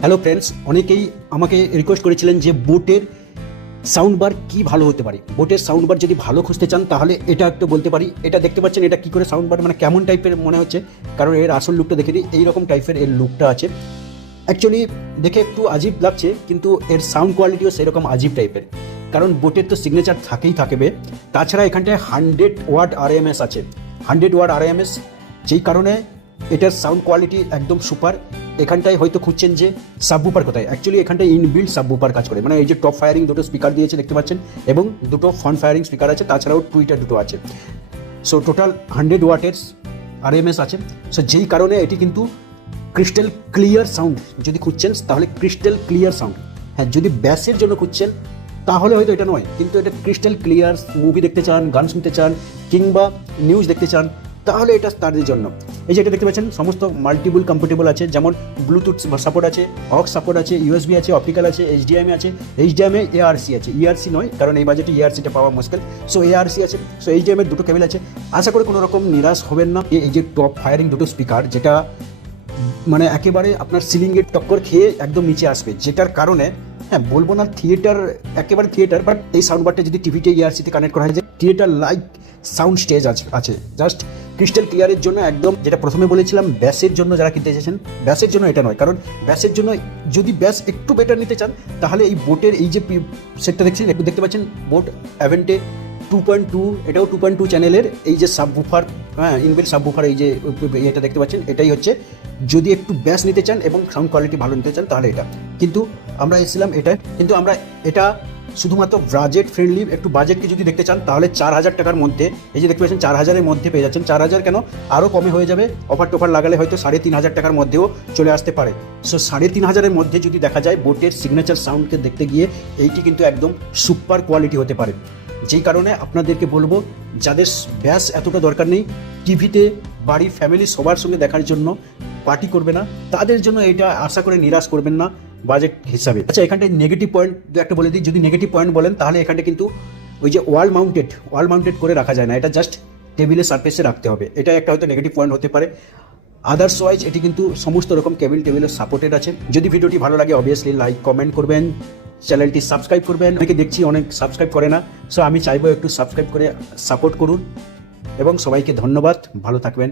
Hello friends অনেকেই আমাকে request করেছিলেন যে বোটের সাউন্ড বার কী ভালো হতে পারে। বোটের সাউন্ড বার যদি ভালো খুঁজতে চান, তাহলে এটা একটু বলতে পারি। এটা দেখতে পাচ্ছেন, এটা কী করে সাউন্ড বার মানে কেমন টাইপের মনে হচ্ছে? কারণ এর আসল লুকটা দেখে দিই, এইরকম টাইপের এর লুকটা আছে। অ্যাকচুয়ালি দেখে একটু আজীব লাগছে, কিন্তু এর সাউন্ড কোয়ালিটিও সেরকম আজীব টাইপের কারণ বোটের তো সিগনেচার থাকেই থাকবে। তাছাড়া এখানটায় হান্ড্রেড ওয়ার্ড আরএমএস আছে। হান্ড্রেড ওয়ার্ড আরএমএস যেই কারণে এটার সাউন্ড কোয়ালিটি একদম সুপার এখানটায় হয়তো খুঁজছেন যে সাববুপার কোথায়? অ্যাকচুয়ালি এখানটায় ইনবিল্ড সাববুপার কাজ করে। মানে এই যে টপ ফায়ারিং দুটো স্পিকার দিয়েছে, দেখতে পাচ্ছেন? এবং দুটো ফ্রন্ট ফায়ারিং স্পিকার আছে, তাছাড়াও টুইটার দুটো আছে। সো টোটাল হান্ড্রেড ওয়াটের আরএমএস আছে। সো যেই কারণে এটি কিন্তু ক্রিস্টাল ক্লিয়ার সাউন্ড যদি খুঁজছেন, তাহলে ক্রিস্টাল ক্লিয়ার সাউন্ড হ্যাঁ যদি ব্যাসের জন্য খুঁজছেন, তাহলে হয়তো এটা নয়। কিন্তু এটা ক্রিস্টাল ক্লিয়ার মুভি দেখতে চান, গান শুনতে চান, কিংবা নিউজ দেখতে চান, তাহলে এটা তাদের জন্য। এই যে এটা দেখতে পাচ্ছেন, সমস্ত মাল্টিপুল কম্পিটেবল আছে, যেমন ব্লুটুথ সাপোর্ট আছে অক্স সাপোর্ট আছে ইউএসবি আছে অপটিক্যাল আছে এইচডিএমএ আছে এইচডিএমএ এআরসি আছে। ইআরসি নয়, কারণ এই বাজেটে ইআরসিটা পাওয়া মুশকিল। সো এআরসি আছে সো এইচডিএমএ দুটো কেবল আছে। আশা করি কোনো রকম নিরাশ হবেন না। এই যে টপ ফায়ারিং দুটো স্পিকার যেটা মানে একেবারে আপনার সিলিংয়ের টক্কর খেয়ে একদম নিচে আসবে, যেটার কারণে হ্যাঁ বলব না থিয়েটার একেবারে থিয়েটার বাট এই সাউন্ড বারটা যদি টিভিতে ইয়ারসিতে কানেক্ট করা হয় যে থিয়েটার লাইক সাউন্ড স্টেজ আছে। আছে জাস্ট ক্রিস্টাল ক্লিয়ারের জন্য একদম যেটা প্রথমে বলেছিলাম ব্যাসের জন্য যারা কিনতে এসেছেন ব্যাসের জন্য এটা নয়। কারণ ব্যাসের জন্য যদি ব্যাস একটু বেটার নিতে চান, তাহলে এই বোটের এই যে সেটটা দেখছেন, একটু দেখতে পাচ্ছেন, boAt Aavante two point two এটাও টু পয়েন্ট টু চ্যানেলের এই যে সাববুফার হ্যাঁ ইনবিল সাববুফার এই যে, এটা দেখতে পাচ্ছেন, এটাই হচ্ছে যদি একটু ব্যাস নিতে চান এবং সাউন্ড কোয়ালিটি ভালো নিতে চান, তাহলে এটা। কিন্তু আমরা এসেছিলাম এটা কিন্তু আমরা এটা শুধুমাত্র বাজেট ফ্রেন্ডলি একটু বাজেটকে যদি দেখতে চান, তাহলে চার হাজার টাকার মধ্যে, এই যে দেখতে পাচ্ছেন, চার হাজারের মধ্যে পেয়ে যাচ্ছেন। চার হাজার কেন? আরও কমে হয়ে যাবে। অফার টোফার লাগালে হয়তো সাড়ে তিন হাজার টাকার মধ্যেও চলে আসতে পারে। সো সাড়ে তিন হাজারের মধ্যে যদি দেখা যায় বোটের সিগনেচার সাউন্ডকে দেখতে গিয়ে, এইটি কিন্তু একদম সুপার কোয়ালিটি হতে পারে। যেই কারণে আপনাদেরকে বলব, যাদের ব্যাস এতটা দরকার নেই টিভিতে বাড়ি ফ্যামিলি সবার সঙ্গে দেখার জন্য পার্টি করবে না, তাদের জন্য এটা আশা করে নিরাশ করবেন না বাজেট হিসাবে। আচ্ছা এখানটায় নেগেটিভ পয়েন্ট দু একটা বলে দিই। যদি নেগেটিভ পয়েন্ট বলেন, তাহলে এখানটা কিন্তু ওই যে ওয়াল মাউন্টেড ওয়াল মাউন্টেড করে রাখা যায় না। এটা জাস্ট টেবিলের সার্ফেসে রাখতে হবে। এটা একটা হয়তো নেগেটিভ পয়েন্ট হতে পারে। আদার্স ওয়াইজ এটি কিন্তু সমস্ত রকম কেবিল টেবিলের সাপোর্টেড আছে। যদি ভিডিওটি ভালো লাগে অবভিয়াসলি লাইক কমেন্ট করবেন। চ্যানেলটি সাবস্ক্রাইব করবেন। অনেকে দেখছি অনেক সাবস্ক্রাইব করে না। সো আমি চাইব একটু সাবস্ক্রাইব করে সাপোর্ট করুন। এবং সবাইকে ধন্যবাদ। ভালো থাকবেন।